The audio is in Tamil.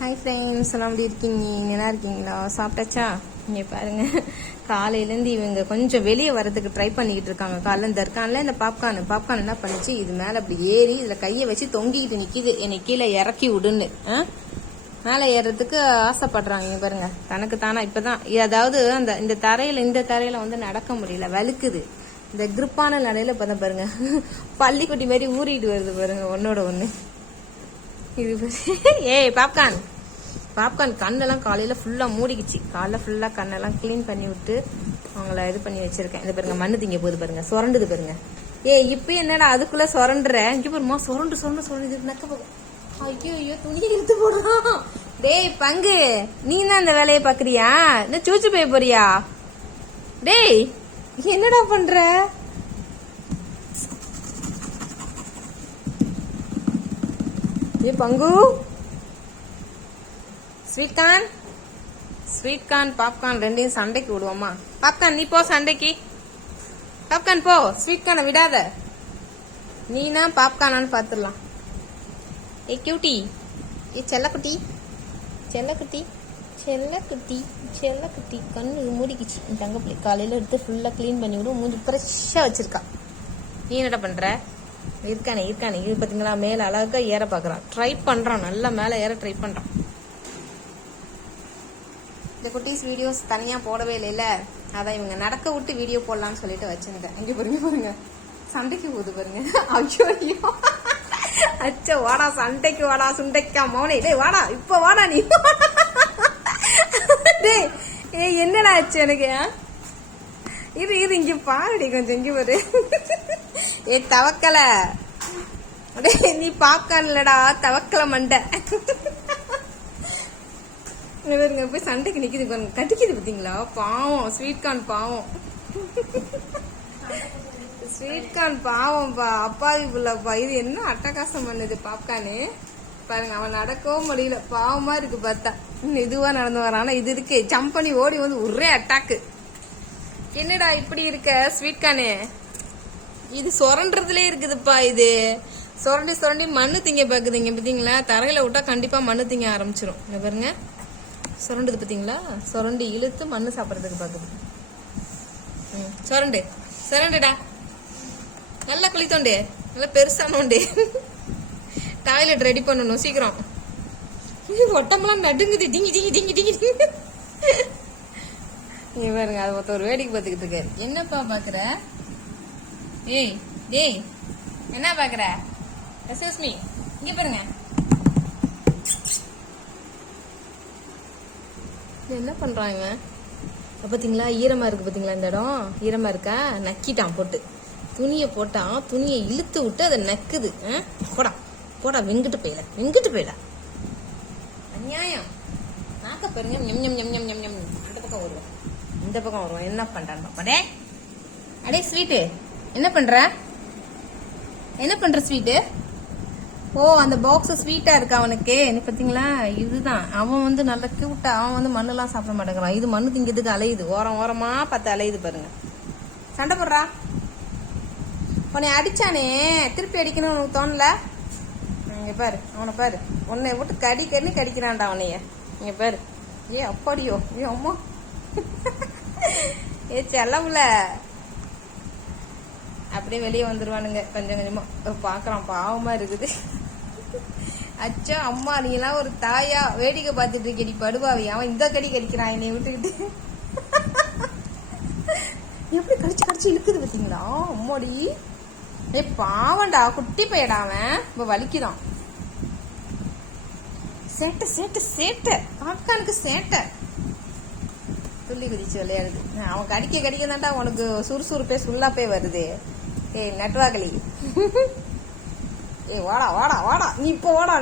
ஹாய் ஃப்ரெண்ட்ஸ், எல்லாம் எப்படி இருக்கீங்க? நல்லா இருக்கீங்களா? சாப்பிட்டாச்சா? இங்கே பாருங்க, காலையிலேருந்து இவங்க கொஞ்சம் வெளியே வரதுக்கு ட்ரை பண்ணிக்கிட்டு இருக்காங்க. காலையில் இந்த இருக்கான்ல இந்த பாப்கார்ன் என்ன பண்ணிச்சு, இது மேலே அப்படி ஏறி இதில் கையை வச்சு தொங்கிக்கிட்டு நிற்கிது. என்னை கீழே இறக்கி விடுன்னு மேலே ஏறுறதுக்கு ஆசைப்படுறாங்க. இங்கே பாருங்க, தனக்கு தானா இப்போதான், அதாவது இந்த தரையில வந்து நடக்க முடியல, வலுக்குது. இந்த கிரிப்பான நிலையில பார்த்தா பாருங்க, பள்ளிக்குட்டி மாதிரி ஊறிட்டு வருது பாருங்க ஒன்னோட ஒன்று. இது ஏய் பாப்கார்ன் கண்ணெல்லாம் காலையில ஃபுல்லா மூடிக்குச்சு. காலைல ஃபுல்லா கண்ணெல்லாம் கிளீன் பண்ணி விட்டு அவங்கள இது பண்ணி வச்சிருக்கேன். இது பாருங்க, மண்ணு திங்க போகுது பாருங்க, சுரண்டுது பாருங்க. இப்ப என்னடா அதுக்குள்ள சுரண்டுற? இங்க பாருமா, சுரண்டு நக்க போகும். ஐயோ துணியை இழுத்து போடுறான். டேய் பங்கு, நீ தான் அந்த வேலையை பாக்குறியா? என்ன சூச்சு போய் போறியா? டேய் என்னடா பண்ற? பங்கு, ஸ்வீட் கார்ன் பாப்கார்ன் ரெண்டையும் சண்டைக்கு விடுவோமா? பாப்கார்ன் நீ போ சண்டைக்கு. பாப்கார்ன் போ, ஸ்வீட் கார்னை விடாத. நீனா பாப்கார்னான்னு பாத்துடலாம். கியூட்டி, செல்லக்குட்டி கண்ணு மூடிக்குச்சு. தங்க பிள்ளை காலையில எடுத்து ஃபுல்லா கிளீன் பண்ணி விடும். மூஞ்சி ஃப்ரெஷ்ஷா வச்சிருக்கா. நீ என்னடா பண்ற? இருக்கானே இது பாத்தீங்களா, மேல அழகா ஏற பாக்குறான். ட்ரை பண்றான், நல்லா மேல ஏற ட்ரை பண்றான். இந்த குட்டீஸ் வீடியோஸ் தனியா போடவே இல்லைல்ல, அதான் இவங்க நடக்க விட்டு வீடியோ போடலாம்னு சொல்லிட்டு வச்சிருந்தேன். இங்க பாருங்க சண்டைக்கு போகுது பாருங்க. ஐயோ அச்சோ, வாடா சண்டைக்கு வாடா, சுண்டைக்கா மௌனே. டேய் வாடா, இப்ப வாடா நீ. டேய் என்னடா ஆச்சு எனக்கு? இது இங்க பாருடி, கொஞ்சம் இங்க பாரு. தவக்கல, நீ பாப்கார்ன்லடா தவக்கல மண்டை. போய் சண்டைக்கு நிக்குது பாருங்க, கட்டிக்குது பாத்தீங்களா? பாவம் ஸ்வீட் கார்ன் பாவம்ப்பா, அப்பாவி புள்ளப்பா. இது என்ன அட்டகாசம் பண்ணுது பாப்கார்னு பாருங்க. அவன் நடக்கவும் முடியல, பாவமா இருக்கு பார்த்தா. இதுவா நடந்து வரான். ஆனா இது இருக்கு, ஜம்ப் பண்ணி ஓடி வந்து ஒரே அட்டாக்கு. என்னடா இப்படி இருக்க ஸ்வீட் கார்னு? இது சுரண்டுறதுலே இருக்குதுப்பா. இது சுரண்டி மண்ணு திங்க பாக்குதுங்க பாத்தீங்களா? தரையில விட்டா கண்டிப்பா மண்ணு திங்க ஆரம்பிச்சிடும். இங்க பாருங்க, சுரண்டுது பாத்தீங்களா? சுரண்டி இழுத்து மண்ணு சாப்பிடறதுக்கு பாக்குது. சுரண்டுடா, நல்லா குளித்தோண்டே, நல்லா பெருசானோண்டே. டாய்லெட் ரெடி பண்ணணும் சீக்கிரம். ஒட்டமெல்லாம் நடுங்குது, டிங்கி. இங்க பாருங்க, அது மொத்தம் ஒரு வேடிக்கை பார்த்துக்கிட்டு இருக்காரு. என்னப்பா பாக்குற? டேய் என்ன பாக்குற? எக்ஸ்கியூஸ் மீ, இங்க பாருங்க. என்ன பண்றாங்க பாத்தீங்களா? ஈரமா இருக்கு பாத்தீங்களா? இந்த இடம் ஈரமா இருக்கா? நக்கிட்டான் போட்டு, துணியை போட்டான். துணியை இழுத்து விட்டு அதை நக்குது. போடா வெங்கிட்டு போயில. அநியாயம். நாக்க பாருங்க, அந்த பக்கம் வருவோம், இந்த பக்கம் வருவோம். என்ன பண்றான்? அடே ஸ்வீட்டு, என்ன பண்ற ஸ்வீட்டு? அந்த பாக்ஸ் ஸ்வீட்டா இருக்கா அவனுக்கு? பாத்தீங்களா? இதுதான் அவன் வந்து நல்ல கியூட்டா. அவன் வந்து மண்ணு எல்லாம் சாப்பிட மாட்டேங்கிறான். இது மண்ணு திங்கிறதுக்கு அலையுது, ஓரமா பார்த்து அலையுது பாருங்க. சண்டை போடுறா. உன்னை அடிச்சானே, திருப்பி அடிக்கணும்னு உனக்கு தோணல? இங்க பாரு, அவனை பாரு, உன்னை விட்டு கடிக்கிறான்டா அவனைய. இங்க பாரு. அப்படியோ, அம்மா. செல்லவுல அப்படியே வெளியே வந்துருவானுங்க கொஞ்சம் கொஞ்சமா. பாக்குறான், பாவமா இருக்குது. அச்சோ அம்மா, நீ எல்லாம் ஒரு தாயா? வேடிக்கை பார்த்துட்டு இருக்கடி படுவாவி. அவன் இந்த கடிக்கிறான் என்னை விட்டுக்கிட்டு. எப்படி கடிச்சு இழுக்குது பாத்தீங்களா? அம்மாடி, பாவண்டா, குட்டி பையடா அவன். இப்ப வலிக்குதான். சேட்டை பாப்கார்னுக்கு சேட்டை. துள்ளி குதிச்சு விளையாடுது. அவன் கடிக்க தான்டா உனக்கு சுறுசுறுப்பே சுல்லாப்பே வருது. நட்டுவாக்களி. வாடா நீ இப்ப வாடா.